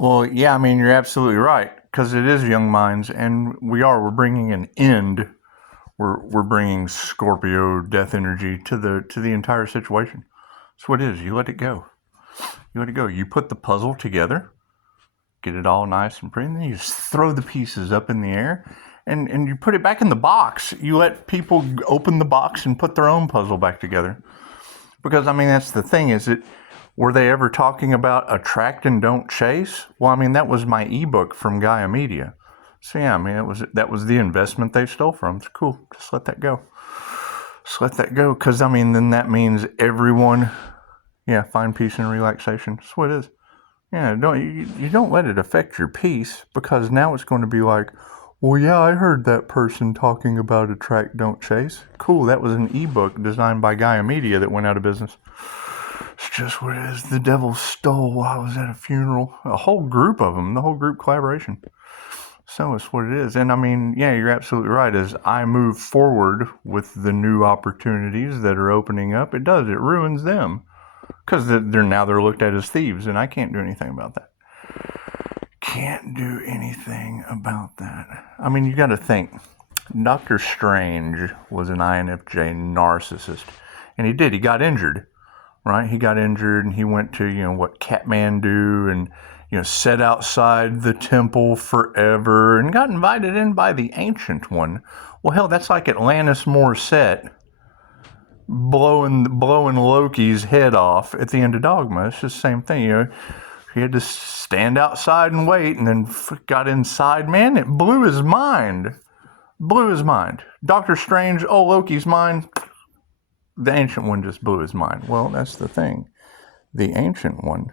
Well, yeah, I mean, you're absolutely right because it is young minds, and we're bringing an end. We're bringing Scorpio death energy to the entire situation. That's what it is. You let it go. You let it go. You put the puzzle together, get it all nice and pretty, and then you just throw the pieces up in the air, and you put it back in the box. You let people open the box and put their own puzzle back together. Because, I mean, that's the thing, is it, were they ever talking about attract and don't chase? Well, I mean, that was my ebook from Gaia Media. So, yeah, I mean, that was the investment they stole from. It's cool. Just let that go. Just let that go. Because, I mean, then that means everyone, yeah, find peace and relaxation. That's what it is. Yeah, you don't let it affect your peace, because now it's going to be like, well, yeah, I heard that person talking about attract, don't chase. Cool, that was an ebook designed by Gaia Media that went out of business. It's just what it is. The devil stole while I was at a funeral. A whole group of them, the whole group collaboration. So it's what it is. And I mean, yeah, you're absolutely right. As I move forward with the new opportunities that are opening up, it ruins them. Because they're looked at as thieves, and I can't do anything about that. Can't do anything about that. I mean, you got to think. Dr. Strange was an INFJ narcissist, and he got injured, right? He got injured, and he went to, Kathmandu, and, sat outside the temple forever, and got invited in by the Ancient One. Well, hell, that's like Atlantis Morissette blowing Loki's head off at the end of Dogma. It's just the same thing, He had to stand outside and wait, and then got inside. Man, it blew his mind. Doctor Strange, Loki's mind. The Ancient One just blew his mind. Well, that's the thing. The Ancient One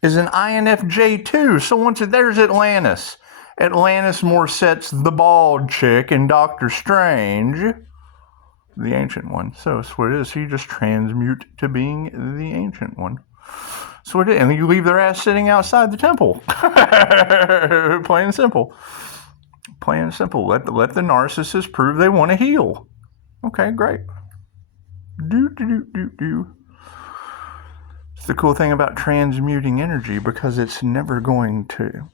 is an INFJ too. So there's Atlantis. Atlantis Morissette's the bald chick, and Doctor Strange, the Ancient One. So that's what it is. So you just transmute to being the Ancient One. So it is. And you leave their ass sitting outside the temple. Plain and simple. Let the narcissist prove they want to heal. Okay, great. It's the cool thing about transmuting energy, because it's never going to.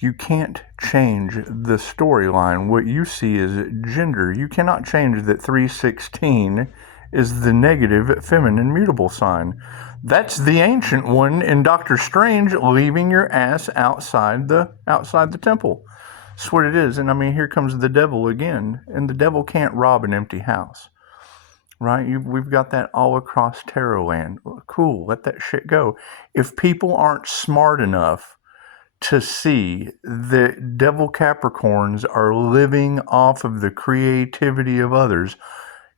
You can't change the storyline. What you see is gender. You cannot change that 316 is the negative feminine mutable sign. That's the Ancient One in Doctor Strange leaving your ass outside the temple. That's what it is. And I mean, here comes the devil again. And the devil can't rob an empty house. Right? We've got that all across Tarot land. Cool, let that shit go. If people aren't smart enough to see that devil Capricorns are living off of the creativity of others,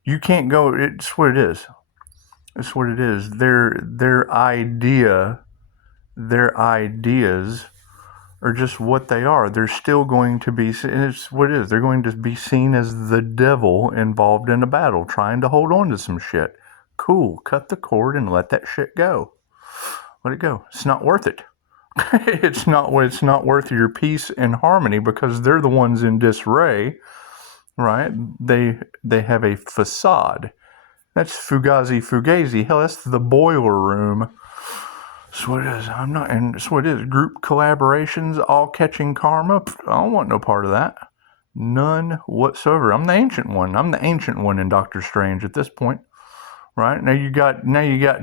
you can't go. It's what it is. It's what it is. Their ideas are just what they are. They're still going to be. It's what it is. They're going to be seen as the devil involved in a battle, trying to hold on to some shit. Cool. Cut the cord and let that shit go. Let it go. It's not worth it. It's not worth your peace and harmony, because they're the ones in disarray, right? They have a facade. That's Fugazi. Hell, that's the boiler room. That's what it is. That's what it is. Group collaborations, all catching karma. I don't want no part of that. None whatsoever. I'm the Ancient One. I'm the Ancient One in Doctor Strange at this point. Right? Now you got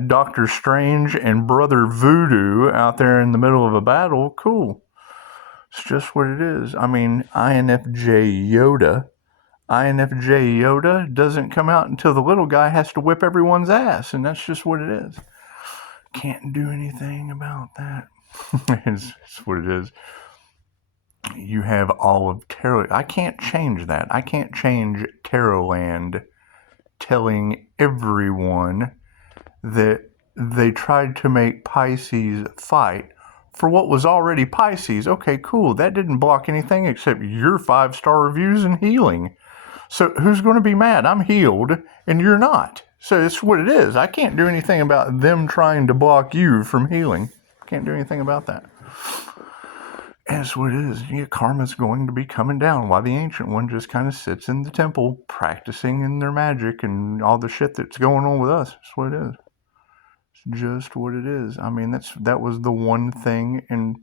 Doctor Strange and Brother Voodoo out there in the middle of a battle. Cool. It's just what it is. I mean, INFJ Yoda doesn't come out until the little guy has to whip everyone's ass, and that's just what it is. Can't do anything about that. It's what it is. You have all of Tarot. I can't change that. I can't change Tarot land telling everyone that they tried to make Pisces fight for what was already Pisces. Okay, cool. That didn't block anything except your 5-star reviews and healing. So who's going to be mad? I'm healed and you're not. So it's what it is. I can't do anything about them trying to block you from healing. Can't do anything about that. That's what it is. Yeah, karma's going to be coming down while the Ancient One just kind of sits in the temple practicing in their magic and all the shit that's going on with us. That's what it is. It's just what it is. I mean, that was the one thing, and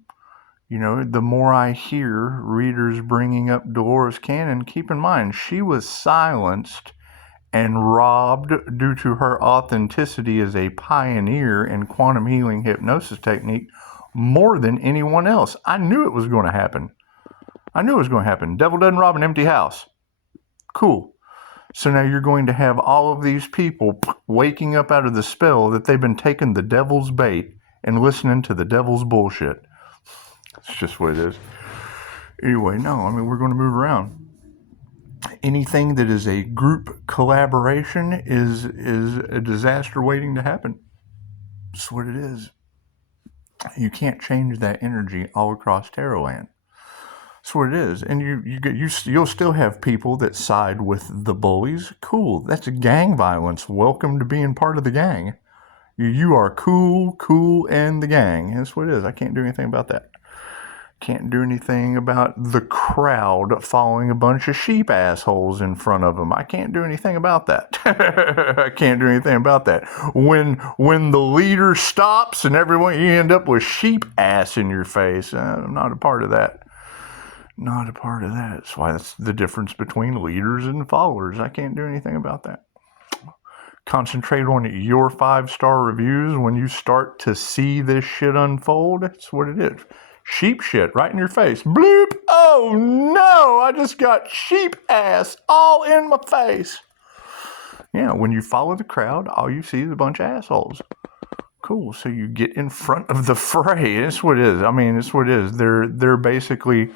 You know, the more I hear readers bringing up Dolores Cannon, keep in mind, she was silenced and robbed due to her authenticity as a pioneer in quantum healing hypnosis technique more than anyone else. I knew it was going to happen. Devil doesn't rob an empty house. Cool. So now you're going to have all of these people waking up out of the spell that they've been taking the devil's bait and listening to the devil's bullshit. It's just what it is. Anyway, no, I mean, we're going to move around. Anything that is a group collaboration is a disaster waiting to happen. That's what it is. You can't change that energy all across Tarotland. That's what it is. And you'll still have people that side with the bullies. Cool. That's gang violence. Welcome to being part of the gang. You are cool, and the gang. That's what it is. I can't do anything about that. Can't do anything about the crowd following a bunch of sheep assholes in front of them. I can't do anything about that. I can't do anything about that. When the leader stops and everyone, you end up with sheep ass in your face. I'm not a part of that. Not a part of that. That's why that's the difference between leaders and followers. I can't do anything about that. Concentrate on your 5-star reviews when you start to see this shit unfold. That's what it is. Sheep shit right in your face. Bloop! Oh no! I just got sheep ass all in my face. Yeah, when you follow the crowd, all you see is a bunch of assholes. Cool. So you get in front of the fray. That's what it is. I mean, it's what it is. They're basically.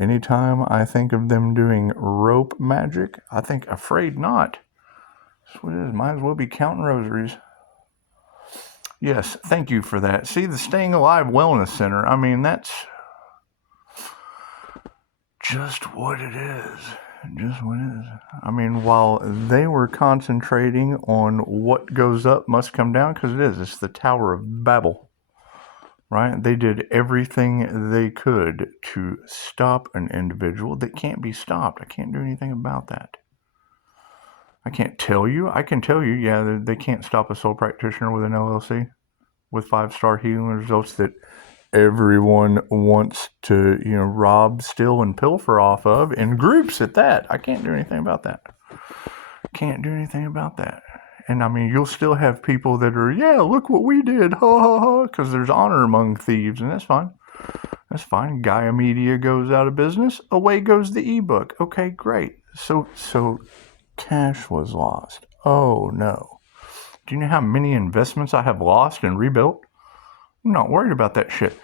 Anytime I think of them doing rope magic, I think afraid not. That's what it is. Might as well be counting rosaries. Yes, thank you for that. See, the Staying Alive Wellness Center, I mean, that's just what it is. Just what it is. I mean, while they were concentrating on what goes up must come down, because it is. It's the Tower of Babel, right? They did everything they could to stop an individual that can't be stopped. I can't do anything about that. I can't tell you. I can tell you, yeah, they can't stop a soul practitioner with an LLC with 5-star healing results that everyone wants to, rob, steal, and pilfer off of in groups at that. I can't do anything about that. Can't do anything about that. And I mean, you'll still have people that are, yeah, look what we did, ha ha ha, because there's honor among thieves, and that's fine. That's fine. Gaia Media goes out of business. Away goes the ebook. Okay, great. So cash was lost. Oh no. Do you know how many investments I have lost and rebuilt? I'm not worried about that shit.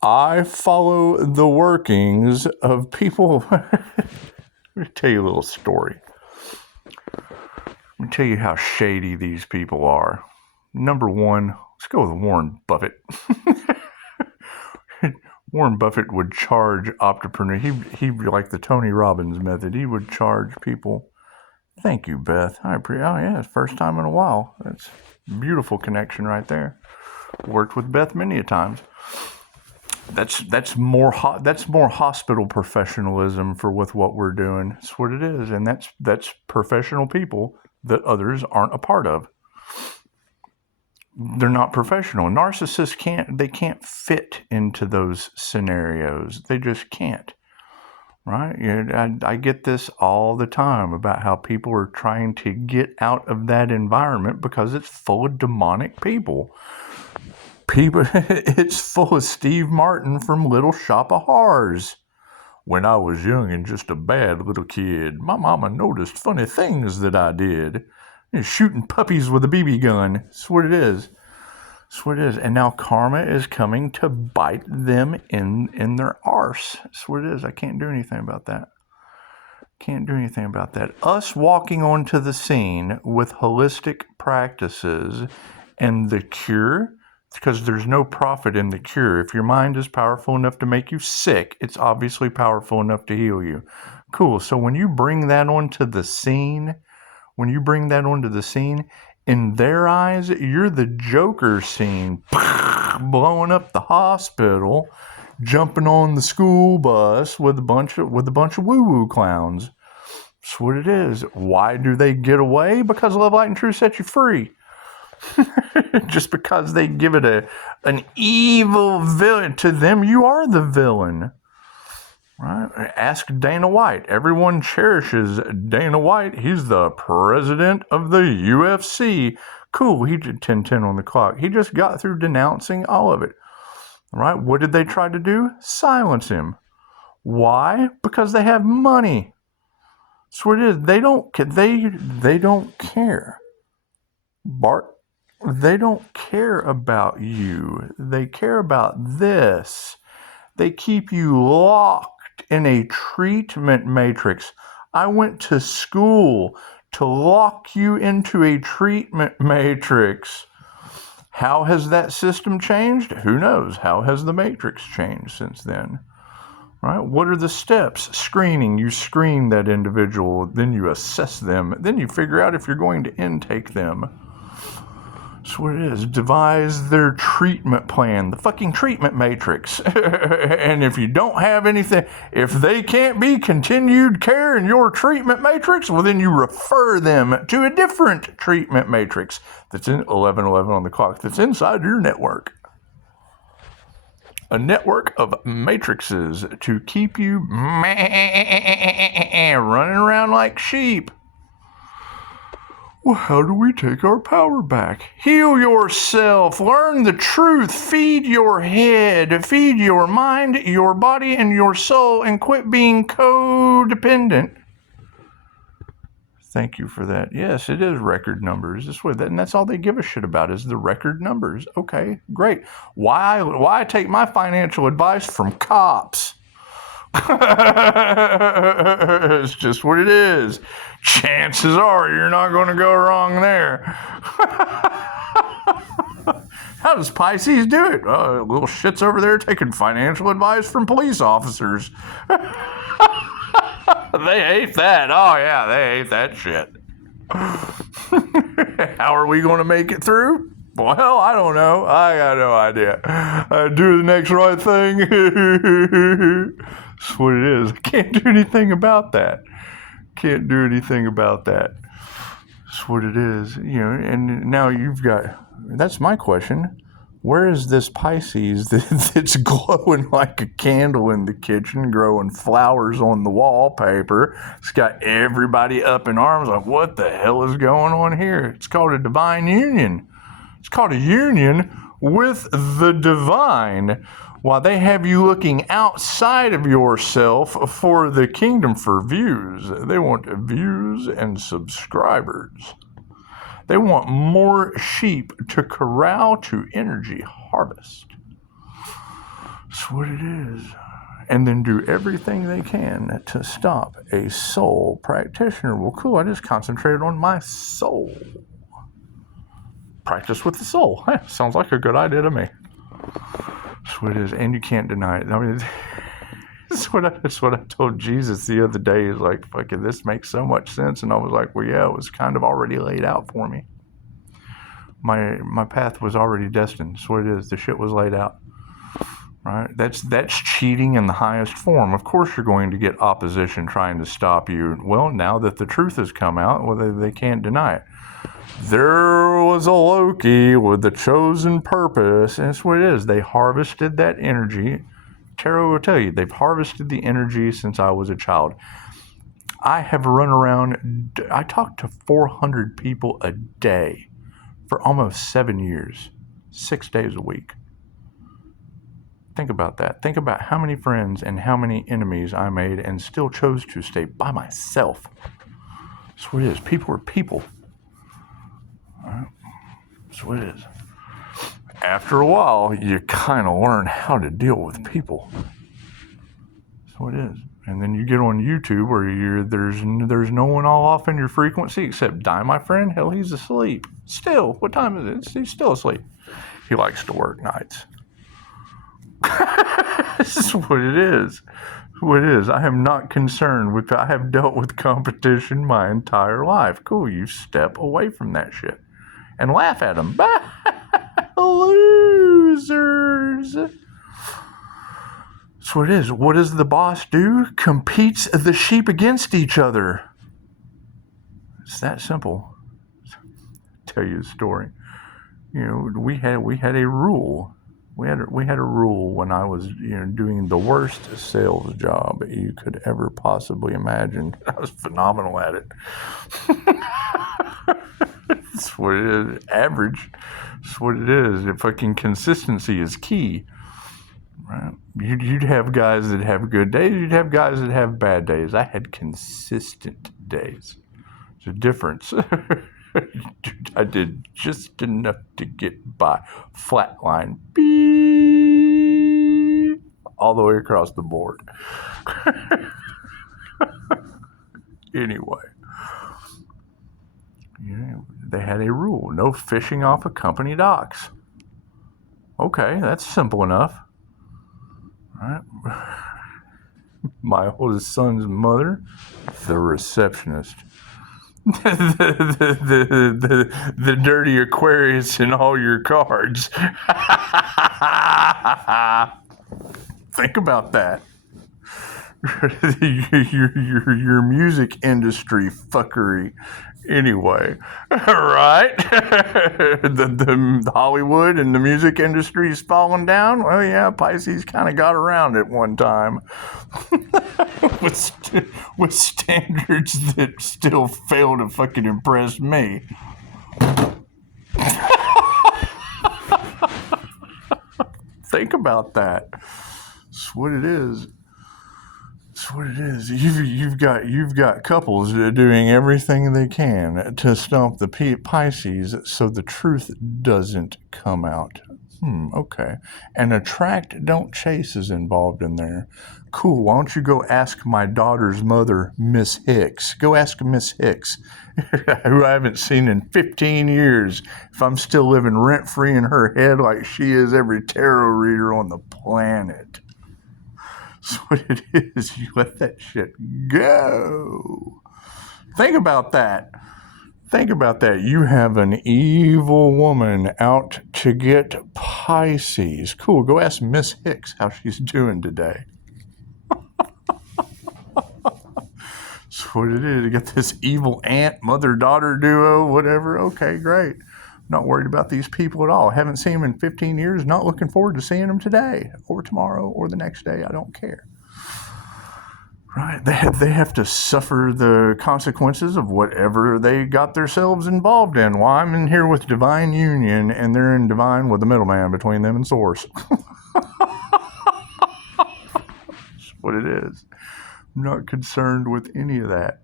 I follow the workings of people. Let me tell you a little story. Let me tell you how shady these people are. Number one, let's go with Warren Buffett. Warren Buffett would charge entrepreneurs. He like the Tony Robbins method. He would charge people. Thank you, Beth. Oh yeah, it's first time in a while. That's a beautiful connection right there. Worked with Beth many a times. That's more hospital professionalism for with what we're doing. That's what it is, and that's professional people that others aren't a part of. They're not professional. Narcissists can't fit into those scenarios. They just can't. Right? I get this all the time about how people are trying to get out of that environment because it's full of demonic people. It's full of Steve Martin from Little Shop of Horrors. When I was young and just a bad little kid, my mama noticed funny things that I did. Shooting puppies with a BB gun. That's what it is. That's what it is. And now karma is coming to bite them in their arse. That's what it is. I can't do anything about that. Can't do anything about that. Us walking onto the scene with holistic practices and the cure, because there's no profit in the cure. If your mind is powerful enough to make you sick, it's obviously powerful enough to heal you. Cool. So when you bring that onto the scene, in their eyes, you're the Joker scene, blowing up the hospital, jumping on the school bus with a bunch of woo-woo clowns. That's what it is. Why do they get away? Because Love, Light, and Truth set you free. Just because they give it an evil villain. To them, you are the villain. Right? Ask Dana White. Everyone cherishes Dana White. He's the president of the UFC. Cool, he did 10-10 on the clock. He just got through denouncing all of it. Right? What did they try to do? Silence him. Why? Because they have money. That's what it is. They don't care. Bart, they don't care about you. They care about this. They keep you locked in a treatment matrix. I went to school to lock you into a treatment matrix. How has that system changed? Who knows? How has the matrix changed since then? Right? What are the steps? Screening. You screen that individual, then you assess them, then you figure out if you're going to intake them. That's what it is. Devise their treatment plan, the fucking treatment matrix. And if you don't have anything, if they can't be continued care in your treatment matrix, well, then you refer them to a different treatment matrix that's in 11:11 on the clock, that's inside your network. A network of matrices to keep you running around like sheep. Well, how do we take our power back? Heal yourself. Learn the truth. Feed your head. Feed your mind, your body, and your soul, and quit being codependent. Thank you for that. Yes, it is record numbers. And that's all they give a shit about is the record numbers. Okay, great. Why take my financial advice from cops? It's just what it is. Chances are you're not going to go wrong there. How does Pisces do it? Little shits over there taking financial advice from police officers. They hate that. Oh, yeah, they hate that shit. How are we going to make it through? Well, I don't know. I got no idea. Do the next right thing. That's what it is. I can't do anything about that. Can't do anything about that. That's what it is. And now that's my question. Where is this Pisces that's glowing like a candle in the kitchen, growing flowers on the wallpaper? It's got everybody up in arms like, what the hell is going on here? It's called a divine union. It's called a union with the divine. While they have you looking outside of yourself for the kingdom for views. They want views and subscribers. They want more sheep to corral to energy harvest. That's what it is. And then do everything they can to stop a soul practitioner. Well, cool, I just concentrated on my soul. Practice with the soul. Sounds like a good idea to me. That's what it is. And you can't deny it. I mean, that's what I told Jesus the other day. Is like, fucking, this makes so much sense. And I was like, well, yeah, it was kind of already laid out for me. My path was already destined. That's what it is. The shit was laid out. Right? That's cheating in the highest form. Of course you're going to get opposition trying to stop you. Well, now that the truth has come out, well, they can't deny it. There was a Loki with the chosen purpose. And that's what it is. They harvested that energy. Tarot will tell you, they've harvested the energy since I was a child. I have run around, I talked to 400 people a day for almost 7 years, 6 days a week. Think about that. Think about how many friends and how many enemies I made and still chose to stay by myself. That's what it is. People are people. All right. That's what it is. After a while, you kind of learn how to deal with people. That's what it is. And then you get on YouTube where there's no one all off in your frequency except Die, my friend. Hell, he's asleep. Still, what time is it? He's still asleep. He likes to work nights. This is what it is. What it is. I am not concerned with. I have dealt with competition my entire life. Cool. You step away from that shit and laugh at them. Losers. That's what it is. What does the boss do? Competes the sheep against each other. It's that simple. I'll tell you a story. we had a rule. We had a rule when I was doing the worst sales job you could ever possibly imagine. I was phenomenal at it. That's what it is. Average. That's what it is. Fucking consistency is key. Right? You'd have guys that have good days. You'd have guys that have bad days. I had consistent days. There's a difference. I did just enough to get by. Flatline. Beep, all the way across the board. Anyway. They had a rule. No fishing off of company docks. Okay, that's simple enough. Right? My oldest son's mother, the receptionist. the dirty Aquarius in all your cards. Think about that. your music industry fuckery. Anyway, right? the Hollywood and the music industry is falling down. Well, yeah, Pisces kind of got around at one time with standards that still fail to fucking impress me. Think about that. That's what it is. That's what it is. You've got couples that are doing everything they can to stomp the Pisces so the truth doesn't come out. Okay. And attract, don't chase is involved in there. Cool. Why don't you go ask my daughter's mother, Miss Hicks? Go ask Miss Hicks, who I haven't seen in 15 years, if I'm still living rent-free in her head like she is every tarot reader on the planet. That's what it is. You let that shit go. Think about that. Think about that. You have an evil woman out to get Pisces. Cool. Go ask Miss Hicks how she's doing today. That's what it is. You got this evil aunt, mother-daughter duo, whatever. Okay, great. Not worried about these people at all. Haven't seen them in 15 years. Not looking forward to seeing them today or tomorrow or the next day. I don't care. Right? They have to suffer the consequences of whatever they got themselves involved in. Well, I'm in here with divine union, and they're in divine with the middleman between them and source. That's what it is. I'm not concerned with any of that.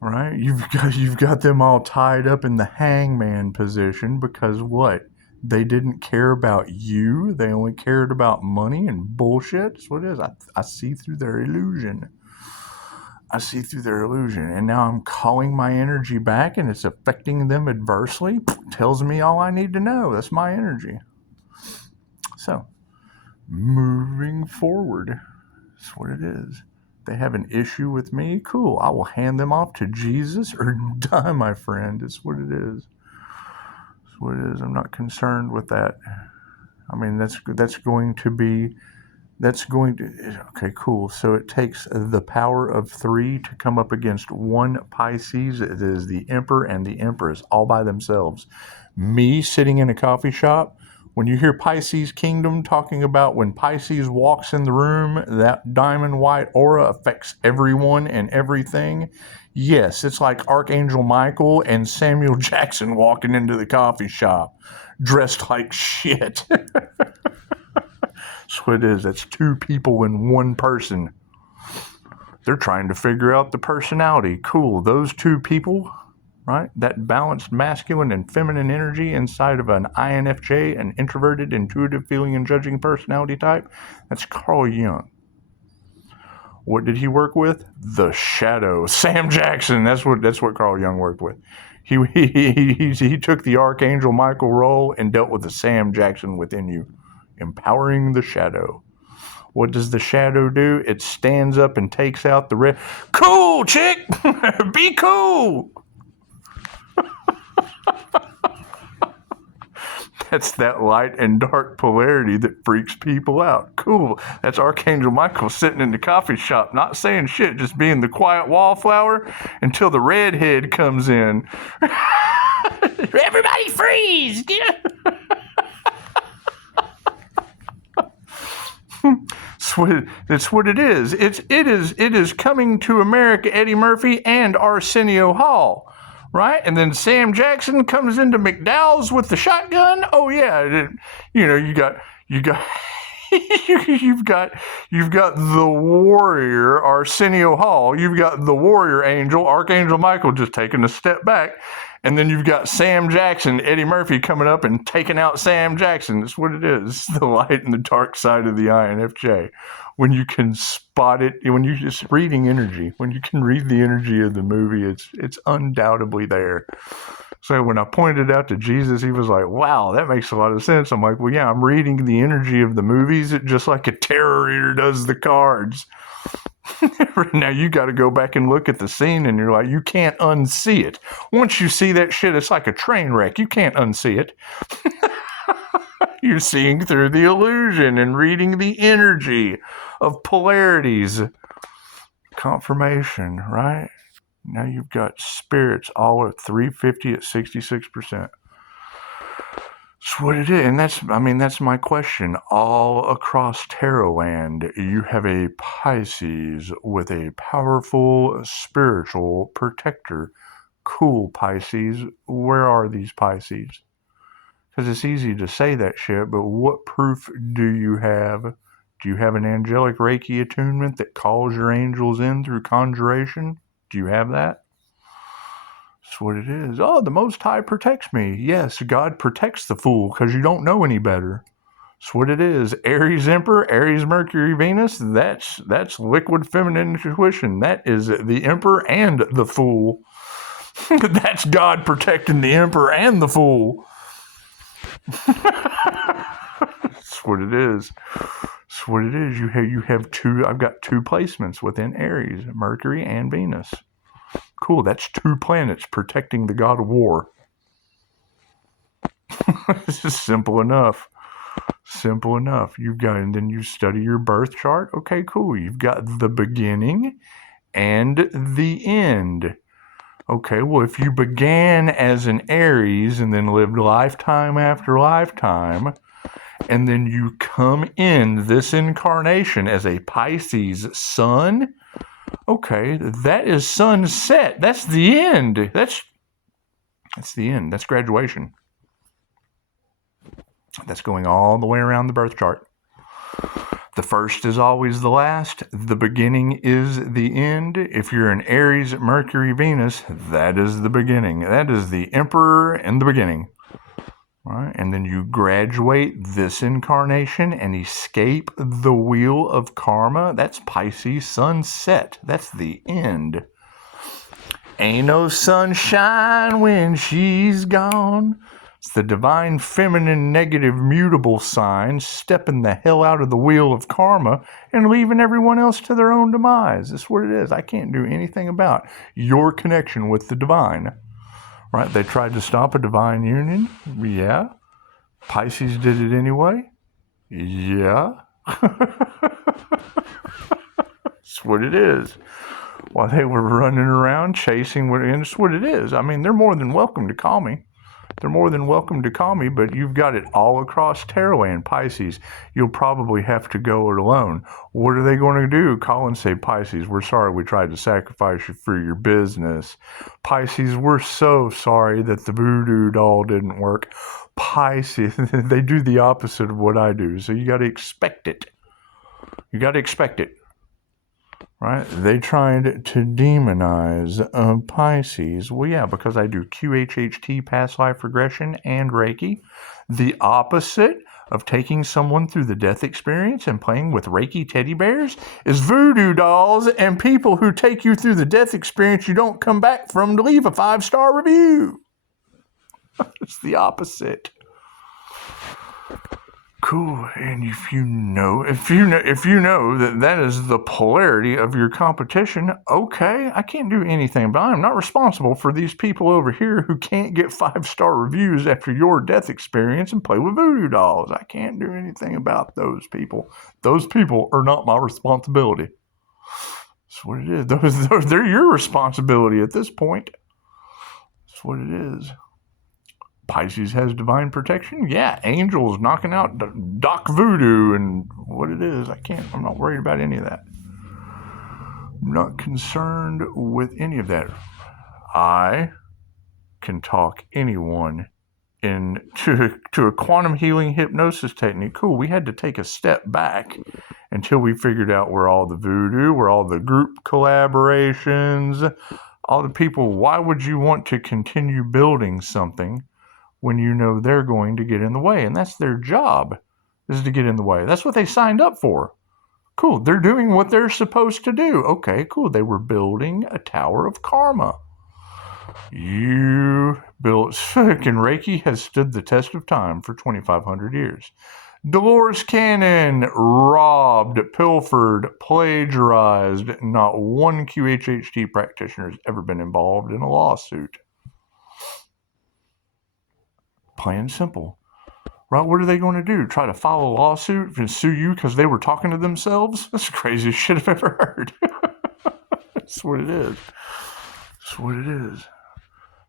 Right? You've got them all tied up in the hangman position because what? They didn't care about you. They only cared about money and bullshit. That's what it is. I see through their illusion. I see through their illusion. And now I'm calling my energy back and it's affecting them adversely. Tells me all I need to know. That's my energy. So, moving forward. That's what it is. They have an issue with me, cool. I will hand them off to Jesus or die, my friend. It's what it is. It's what it is. I'm not concerned with that. I mean, that's going to. Okay, cool. So it takes the power of 3 to come up against one Pisces. It is the Emperor and the Empress all by themselves. Me sitting in a coffee shop. When you hear Pisces Kingdom talking about when Pisces walks in the room, that diamond white aura affects everyone and everything. Yes, it's like Archangel Michael and Samuel Jackson walking into the coffee shop, dressed like shit. That's what it is. That's 2 people in one person. They're trying to figure out the personality. Cool. Those 2 people, right? That balanced masculine and feminine energy inside of an INFJ, an introverted, intuitive, feeling, and judging personality type. That's Carl Jung. What did he work with? The shadow. Sam Jackson. That's what Carl Jung worked with. He took the Archangel Michael role and dealt with the Sam Jackson within you, empowering the shadow. What does the shadow do? It stands up and takes out the red. Cool, chick. Be cool. That's that light and dark polarity that freaks people out. Cool. That's Archangel Michael sitting in the coffee shop, not saying shit, just being the quiet wallflower until the redhead comes in. Everybody freeze! It's what it is. It is Coming to America, Eddie Murphy and Arsenio Hall, right? And then Sam Jackson comes into McDowell's with the shotgun. Oh yeah, you got you've got the warrior Arsenio Hall. You've got the warrior angel Archangel Michael just taking a step back. And then you've got Sam Jackson, Eddie Murphy coming up and taking out Sam Jackson. That's what it is. The light and the dark side of the INFJ. When you can spot it, when you're just reading energy, when you can read the energy of the movie, it's undoubtedly there. So when I pointed out to Jesus, he was like, wow, that makes a lot of sense. I'm like, well, yeah, I'm reading the energy of the movies just like a tarot reader does the cards. Now you got to go back and look at the scene and you're like, you can't unsee it. Once you see that shit, it's like a train wreck. You can't unsee it. You're seeing through the illusion and reading the energy of polarities. Confirmation, right? Now you've got spirits all at 350 at 66%. That's what it is. And that's my question. All across Tarot land, you have a Pisces with a powerful spiritual protector. Cool, Pisces. Where are these Pisces? Because it's easy to say that shit, but what proof do you have? Do you have an angelic Reiki attunement that calls your angels in through conjuration? Do you have that? That's what it is. Oh, the Most High protects me. Yes, God protects the fool because you don't know any better. That's what it is. Aries Emperor, Aries Mercury Venus, that's liquid feminine intuition. That is the Emperor and the fool. That's God protecting the Emperor and the fool. That's what it is. That's what it is. You have two. I've got two placements within Aries, Mercury and Venus. Cool. That's two planets protecting the god of war. This is simple enough. Simple enough. And then you study your birth chart. Okay, cool. You've got the beginning and the end. Okay, well, if you began as an Aries and then lived lifetime after lifetime, and then you come in this incarnation as a Pisces sun, okay, that is sunset. That's the end. That's the end. That's graduation. That's going all the way around the birth chart. The first is always the last. The beginning is the end. If you're an Aries, Mercury, Venus, that is the beginning. That is the Emperor in the beginning. All right? And then you graduate this incarnation and escape the wheel of karma. That's Pisces sunset. That's the end. Ain't no sunshine when she's gone. It's the divine feminine negative mutable sign stepping the hell out of the wheel of karma and leaving everyone else to their own demise. That's what it is. I can't do anything about your connection with the divine. Right? They tried to stop a divine union. Yeah. Pisces did it anyway. Yeah. That's what it is. While they were running around chasing, and it's what it is. I mean, they're more than welcome to call me. They're more than welcome to call me, but you've got it all across Tarot and Pisces. You'll probably have to go it alone. What are they going to do? Call and say, Pisces, we're sorry we tried to sacrifice you for your business. Pisces, we're so sorry that the voodoo doll didn't work. Pisces, they do the opposite of what I do, so you got to expect it. You got to expect it. Right? They tried to demonize Pisces. Well, yeah, because I do QHHT, past life regression, and Reiki. The opposite of taking someone through the death experience and playing with Reiki teddy bears is voodoo dolls and people who take you through the death experience you don't come back from to leave a 5-star review. It's the opposite. Cool. And if you know that is the polarity of your competition, okay, I can't do anything about it. I'm not responsible for these people over here who can't get 5-star reviews after your death experience and play with voodoo dolls. I can't do anything about those people. Those people are not my responsibility. That's what it is. They're your responsibility at this point. That's what it is. Pisces has divine protection. Yeah, angels knocking out Doc Voodoo and what it is. I'm not worried about any of that. I'm not concerned with any of that. I can talk anyone into a quantum healing hypnosis technique. Cool, we had to take a step back until we figured out where all the voodoo, where all the group collaborations, all the people. Why would you want to continue building something when you know they're going to get in the way? And that's their job, is to get in the way. That's what they signed up for. Cool, they're doing what they're supposed to do. Okay, cool, they were building a tower of karma. You built sick, and Reiki has stood the test of time for 2,500 years. Dolores Cannon robbed, pilfered, plagiarized. Not one QHHT practitioner has ever been involved in a lawsuit. Plain and simple. Right, what are they going to do? Try to file a lawsuit and sue you because they were talking to themselves? That's the craziest shit I've ever heard. That's what it is. That's what it is.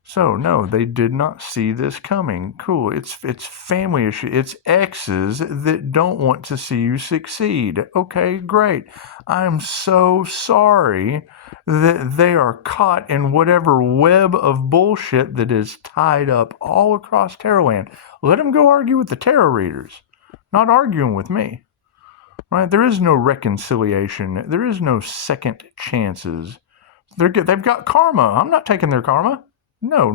So, no, they did not see this coming. Cool, it's family issue. It's exes that don't want to see you succeed. Okay, great. I'm so sorry that they are caught in whatever web of bullshit that is tied up all across Tarotland. Let them go argue with the tarot readers, not arguing with me. Right? There is no reconciliation. There is no second chances. They've got karma. I'm not taking their karma. No.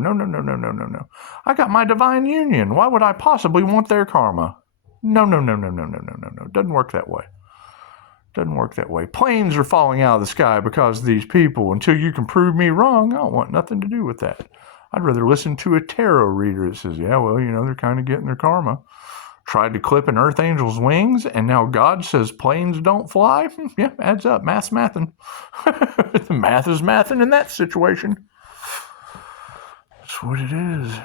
I got my divine union. Why would I possibly want their karma? No. Doesn't work that way. Doesn't work that way. Planes are falling out of the sky because of these people. Until you can prove me wrong, I don't want nothing to do with that. I'd rather listen to a tarot reader that says, yeah, well, they're kind of getting their karma. Tried to clip an earth angel's wings, and now God says planes don't fly? Yeah, adds up. Math's mathin'. The math is mathin' in that situation. That's what it is.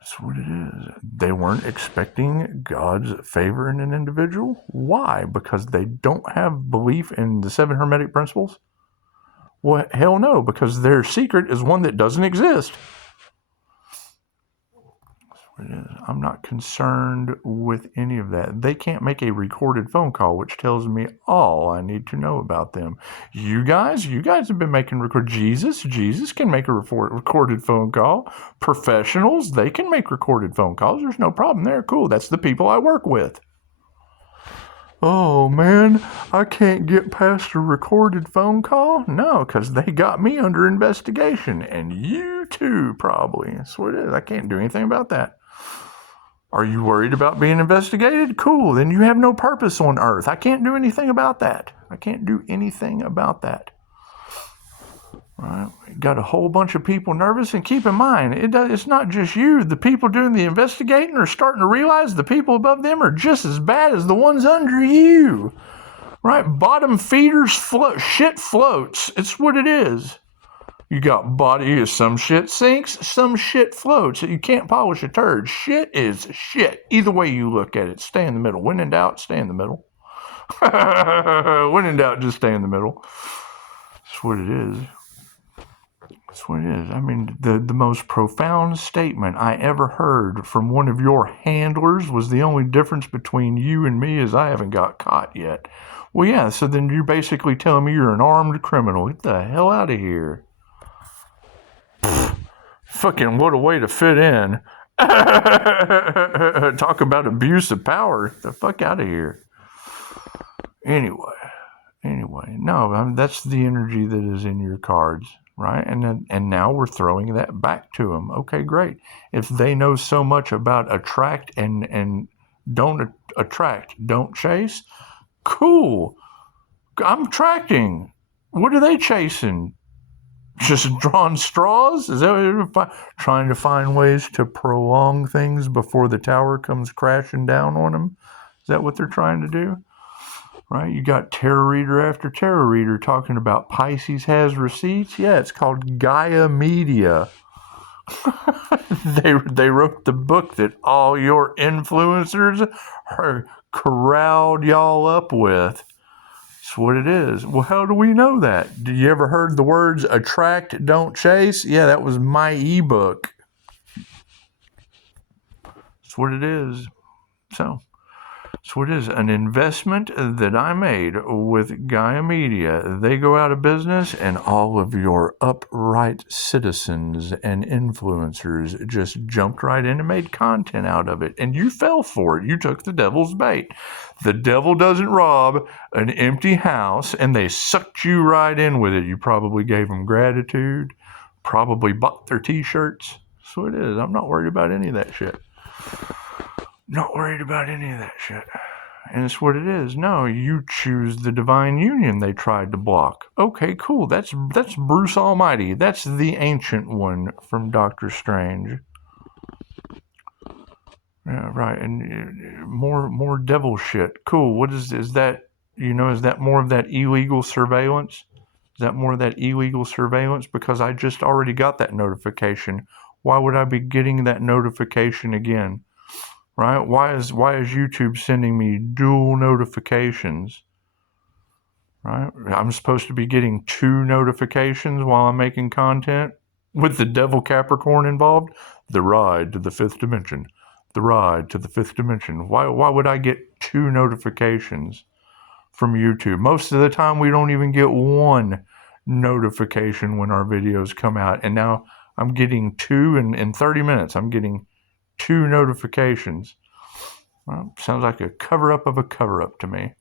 That's what it is. They weren't expecting God's favor in an individual. Why? Because they don't have belief in the 7 Hermetic principles? Well, hell no, because their secret is one that doesn't exist. I'm not concerned with any of that. They can't make a recorded phone call, which tells me all I need to know about them. You guys have been making Jesus can make a recorded phone call. Professionals, they can make recorded phone calls. There's no problem there. Cool. That's the people I work with. Oh, man, I can't get past a recorded phone call? No, because they got me under investigation, and you too, probably. That's what it is. I can't do anything about that. Are you worried about being investigated? Cool, then you have no purpose on Earth. I can't do anything about that. Right? Got a whole bunch of people nervous, and keep in mind, it's not just you. The people doing the investigating are starting to realize the people above them are just as bad as the ones under you. Right? Bottom feeders float. Shit floats. It's what it is. You got body, some shit sinks, some shit floats. You can't polish a turd. Shit is shit. Either way you look at it, stay in the middle. When in doubt, stay in the middle. When in doubt, just stay in the middle. That's what it is. That's what it is. I mean, the most profound statement I ever heard from one of your handlers was the only difference between you and me is I haven't got caught yet. Well, yeah, so then you're basically telling me you're an armed criminal. Get the hell out of here. Fucking what a way to fit in. Talk about abuse of power. Get the fuck out of here. Anyway, no, that's the energy that is in your cards, right? And now we're throwing that back to them. Okay, great. If they know so much about attract and don't attract, don't chase, cool. I'm attracting. What are they chasing? Just drawing straws? Is that what you're trying to find ways to prolong things before the tower comes crashing down on them? Is that what they're trying to do? Right? You got tarot reader after tarot reader talking about Pisces has receipts. Yeah, it's called Gaia Media. They wrote the book that all your influencers corralled y'all up with. That's what it is. Well, how do we know that? Did you ever heard the words attract, don't chase? Yeah, that was my ebook. what it is. So it is an investment that I made with Gaia Media. They go out of business, and all of your upright citizens and influencers just jumped right in and made content out of it. And you fell for it. You took the devil's bait. The devil doesn't rob an empty house, and they sucked you right in with it. You probably gave them gratitude, probably bought their t-shirts. So it is. I'm not worried about any of that shit. Not worried about any of that shit. And it's what it is. No, you choose the divine union they tried to block. Okay, cool. That's Bruce Almighty. That's the ancient one from Doctor Strange. Yeah, right. And more devil shit. Cool. What is that? Is that more of that illegal surveillance? Is that more of that illegal surveillance? Because I just already got that notification. Why would I be getting that notification again? Right? Why is YouTube sending me dual notifications? Right? I'm supposed to be getting 2 notifications while I'm making content with the devil Capricorn involved. The ride to the 5th dimension. The ride to the 5th dimension. Why would I get 2 notifications from YouTube? Most of the time we don't even get 1 notification when our videos come out. And now I'm getting 2 in 30 minutes. I'm getting 2 notifications. Well, sounds like a cover-up of a cover-up to me.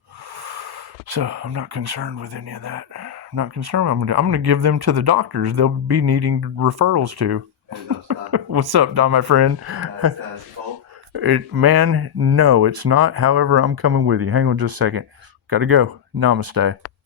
So I'm not concerned with any of that. I'm not concerned. I'm gonna give them to the doctors they'll be needing referrals to. What's up, Don, my friend? Man, no, it's not. However, I'm coming with you. Hang on just a second. Gotta go. Namaste.